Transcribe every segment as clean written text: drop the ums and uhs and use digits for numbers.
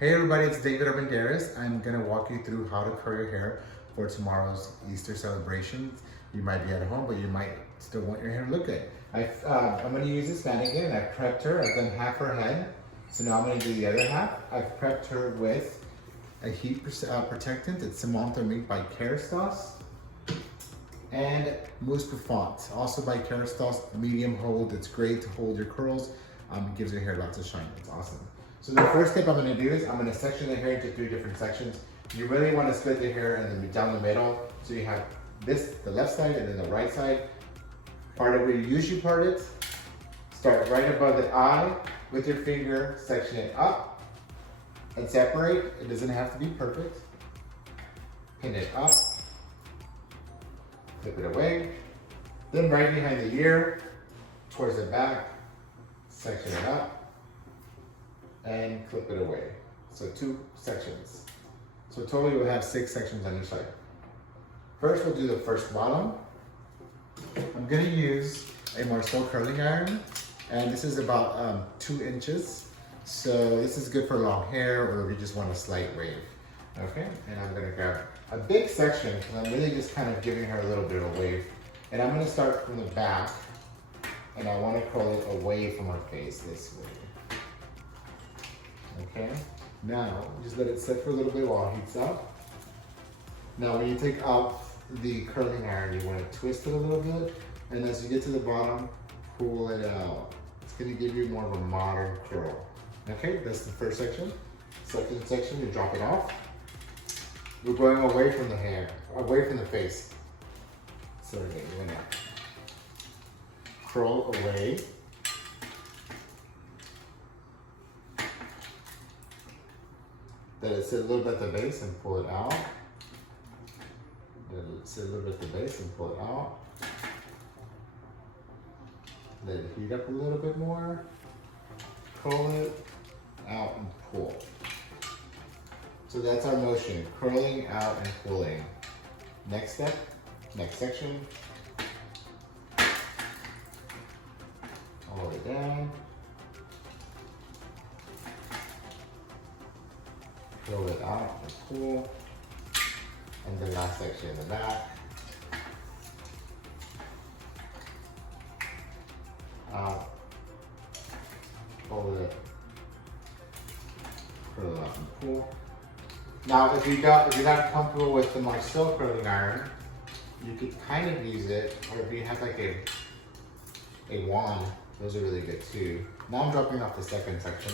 Hey everybody, it's David Armendariz. I'm gonna walk you through how to curl your hair for tomorrow's Easter celebrations. You might be at home, but you might still want your hair to look good. I'm gonna use this mannequin. I've prepped her. I've done half her head. So now I'm gonna do the other half. I've prepped her with a heat protectant. It's Simone Thermique by Kerastase. And Mousse Bouffant, also by Kerastase, medium hold. It's great to hold your curls. It gives your hair lots of shine. It's awesome. So the first step I'm going to do is I'm going to section the hair into 3 different sections. You really want to split the hair and then down the middle. So you have this, the left side, and then the right side. Part it where you usually part it. Start right above the eye with your finger, section it up and separate. It doesn't have to be perfect. Pin it up, flip it away. Then right behind the ear, towards the back, section it up and clip it away. So 2 sections. So totally we'll have 6 sections on each side. First we'll do the first bottom. I'm gonna use a Marcel curling iron, and this is about 2 inches. So this is good for long hair or if you just want a slight wave. Okay, and I'm gonna grab a big section because I'm really just kind of giving her a little bit of a wave. And I'm gonna start from the back, and I wanna curl it away from her face this way. Okay, now just let it sit for a little bit while it heats up. Now when you take off the curling iron, you want to twist it a little bit, and as you get to the bottom, pull it out. It's going to give you more of a modern curl. Okay, that's the first section. Second section, you drop it off. We're going away from the hair, away from the face. So again, you want to curl away. Let it sit a little bit at the base and pull it out. Let it sit a little bit at the base and pull it out. Let it heat up a little bit more. Curl it out and pull. So that's our motion, curling out and pulling. Next step, next section. All the way down. Pull it out and pull. And the last section in the back. Out. Pull it. Curl it out and pull. Now if you're not comfortable with the Marcel curling iron, you could kind of use it, or if you have like a wand, those are really good too. Now I'm dropping off the second section.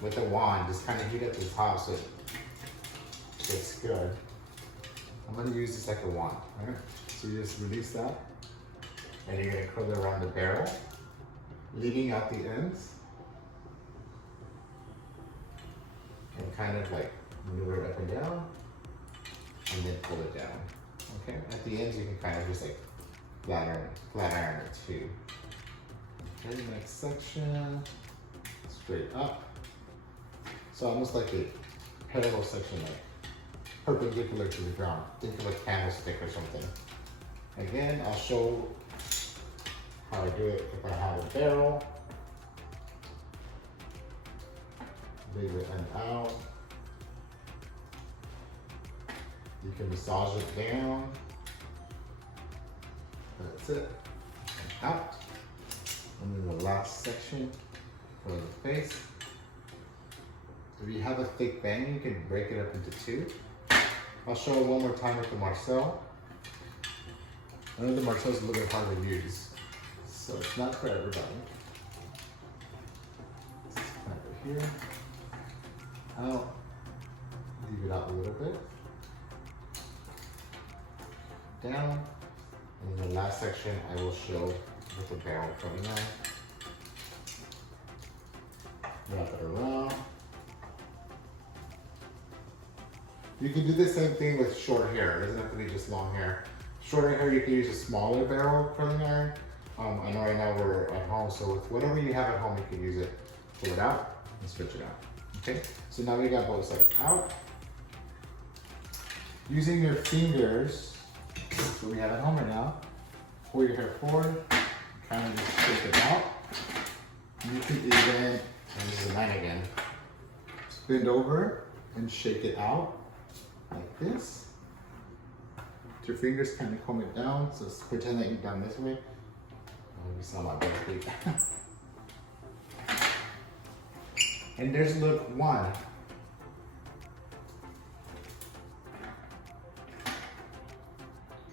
With a wand, just kind of heat up the top so it's good. I'm going to use this like a wand. Right? So you just release that, and you're going to curl it around the barrel, leaving out the ends, and kind of like maneuver it up and down, and then pull it down. Okay. At the ends, you can kind of just like flat iron it too. Okay. Next section, straight up. So almost like a parallel section, like perpendicular to the ground. Think of a candlestick or something. Again, I'll show how I do it if I have a barrel. Leave it end out. You can massage it down. That's it. And out. And then the last section for the face. If you have a thick bang, you can break it up into 2. I'll show it one more time with the Marcel. I know the Marcel is a little bit harder to use, so it's not for everybody. This is kind of here. Out. Leave it out a little bit. Down. And in the last section, I will show with the barrel coming out. Wrap it around. You can do the same thing with short hair. It doesn't have to be just long hair. Shorter hair, you can use a smaller barrel curling iron. I know right now we're at home, so with whatever you have at home, you can use it. Pull it out and stretch it out. Okay, so now we got both sides out. Using your fingers, that's what we have at home right now. Pull your hair forward, kind of just shake it out. You can even, and this is a 9 again, bend over and shake it out like this. With your fingers kind of comb it down. So pretend that you've done this way. Oh, you saw my bare feet. And there's look one.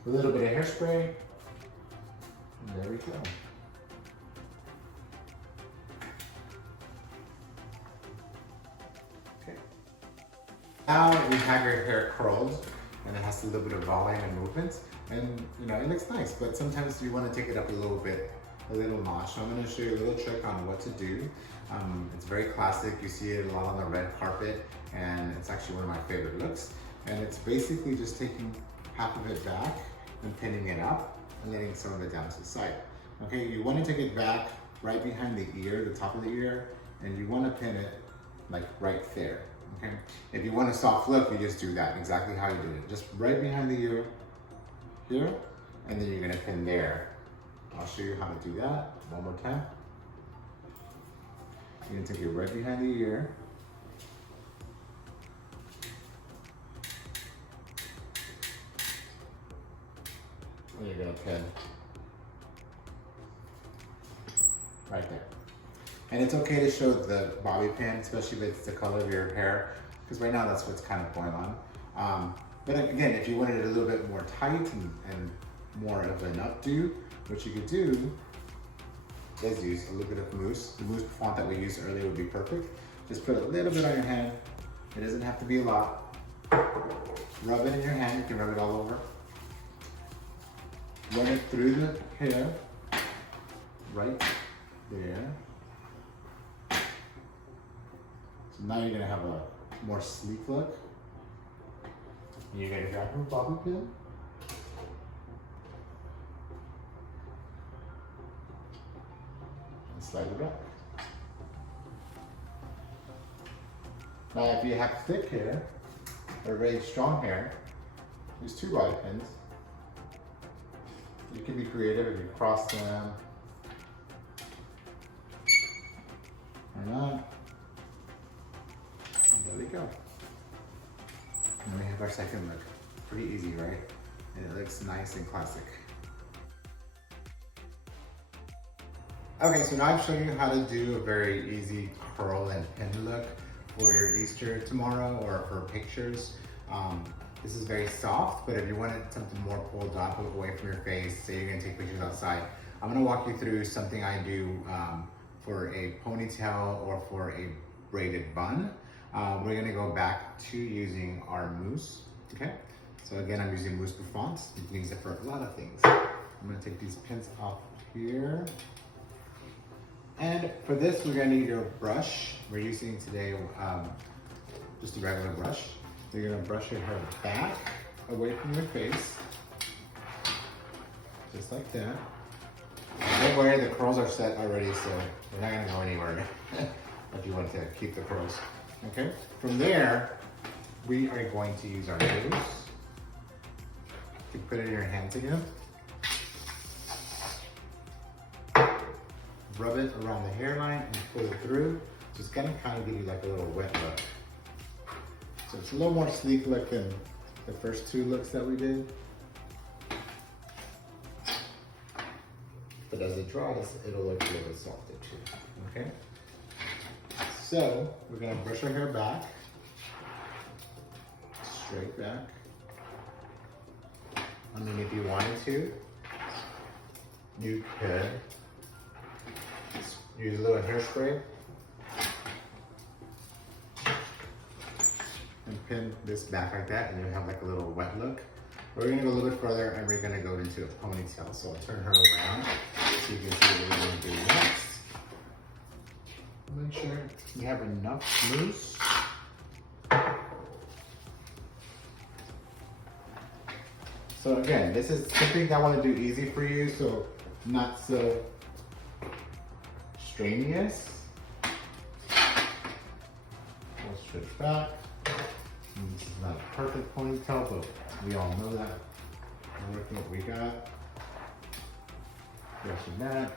A little bit of hairspray. And there we go. Okay. Now we have your hair curled and it has a little bit of volume and movement. And you know, it looks nice, but sometimes you want to take it up a little bit, a little notch. So I'm going to show you a little trick on what to do. It's very classic. You see it a lot on the red carpet, and it's actually one of my favorite looks. And it's basically just taking half of it back and pinning it up and letting some of it down to the side. Okay, you want to take it back right behind the ear, the top of the ear, and you want to pin it like right there. Okay, if you want a soft look, you just do that exactly how you did it. Just right behind the ear here, and then you're going to pin there. I'll show you how to do that one more time. You're going to take it right behind the ear. And you're going to pin right there. And it's okay to show the bobby pin, especially if it's the color of your hair, because right now that's what's kind of going on. But again, if you wanted it a little bit more tight and more of an updo, what you could do is use a little bit of mousse. The mousse font that we used earlier would be perfect. Just put a little bit on your hand. It doesn't have to be a lot. Rub it in your hand. You can rub it all over. Run it through the hair, right there. So now you're gonna have a more sleek look. You're gonna grab your bobby pin. And slide it back. Now if you have thick hair, or very strong hair, use two bobby pins. You can be creative if you cross them. Or not. And there we go. And we have our second look. Pretty easy, right? And it looks nice and classic. Okay, so now I've shown you how to do a very easy curl and pin look for your Easter tomorrow or for pictures. This is very soft, but if you wanted something more pulled up away from your face, say you're gonna take pictures outside, I'm gonna walk you through something I do for a ponytail or for a braided bun. We're gonna go back to using our mousse, okay? So again, I'm using mousse bouffant. You can use it for a lot of things. I'm gonna take these pins off here. And for this, we're gonna need your brush. We're using today just a regular brush. So you're gonna brush your hair back away from your face, just like that. Don't worry, the curls are set already, so they're not gonna go anywhere if you want to keep the curls. Okay, from there, we are going to use our mousse. You put it in your hands again. Rub it around the hairline and pull it through. Just gonna kind of give you like a little wet look. So it's a little more sleek look than the first two looks that we did. But as it dries, it'll look a little bit softer too, okay? So we're gonna brush our hair back, straight back. I mean, if you wanted to, you could use a little hairspray and pin this back like that, and you'll have like a little wet look. We're gonna go a little bit further and we're gonna go into a ponytail. So I'll turn her around so you can see what we're gonna do next. Make sure you have enough mousse. So again, this is something I want to do easy for you, so not so strenuous. We'll stretch back. And this is not a perfect ponytail, but we all know that. We're working what we got. Brush it back.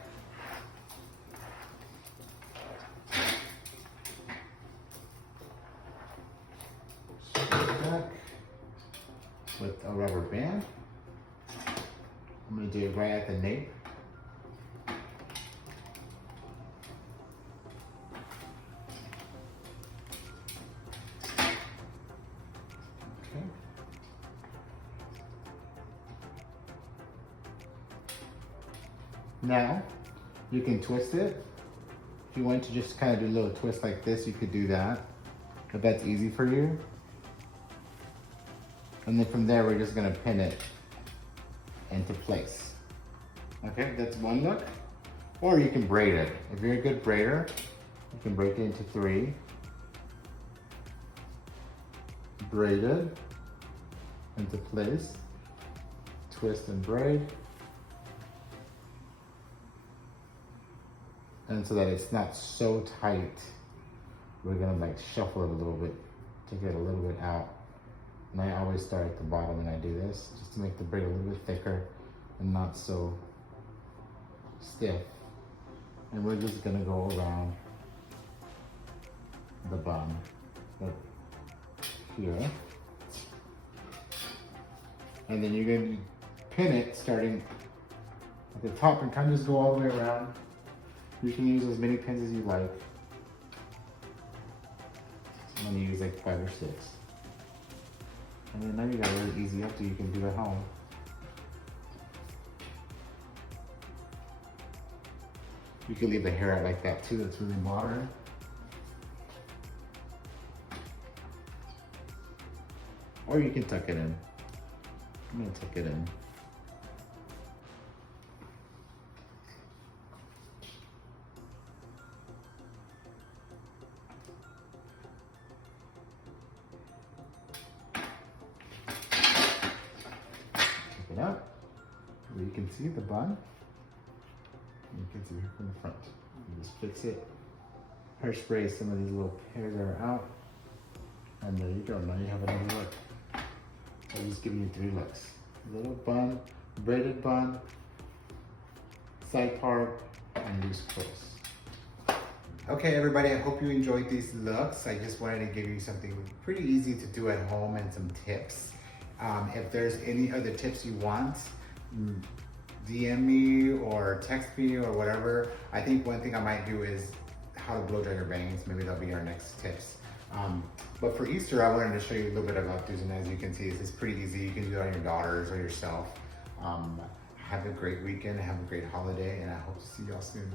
a rubber band. I'm gonna do it right at the nape. Okay. Now, you can twist it. If you want to just kind of do a little twist like this, you could do that, if that's easy for you. And then from there, we're just gonna pin it into place. Okay, that's one look. Or you can braid it. If you're a good braider, you can break it into 3. Braid it into place. Twist and braid. And so that it's not so tight, we're gonna like shuffle it a little bit to get a little bit out. And I always start at the bottom when I do this, just to make the braid a little bit thicker and not so stiff. And we're just gonna go around the bun, like here. And then you're gonna pin it starting at the top and kind of just go all the way around. You can use as many pins as you like. I'm gonna use like 5 or 6. And then now you got a really easy after you can do at home. You can leave the hair out like that too, that's really modern. Or you can tuck it in. I'm gonna tuck it in. It up, where you can see the bun. You can see it from the front. You just fix it. Hairspray some of these little hairs that are out. And there you go, now you have another look. I'll just give you 3 looks. A little bun, braided bun, side part, and loose curls. Okay everybody, I hope you enjoyed these looks. I just wanted to give you something pretty easy to do at home and some tips. If there's any other tips you want, DM me or text me or whatever. I think one thing I might do is how to blow dry your bangs. Maybe that'll be our next tips. But for Easter, I wanted to show you a little bit about this, and as you can see, this is pretty easy. You can do it on your daughters or yourself. Have a great weekend, have a great holiday, and I hope to see y'all soon.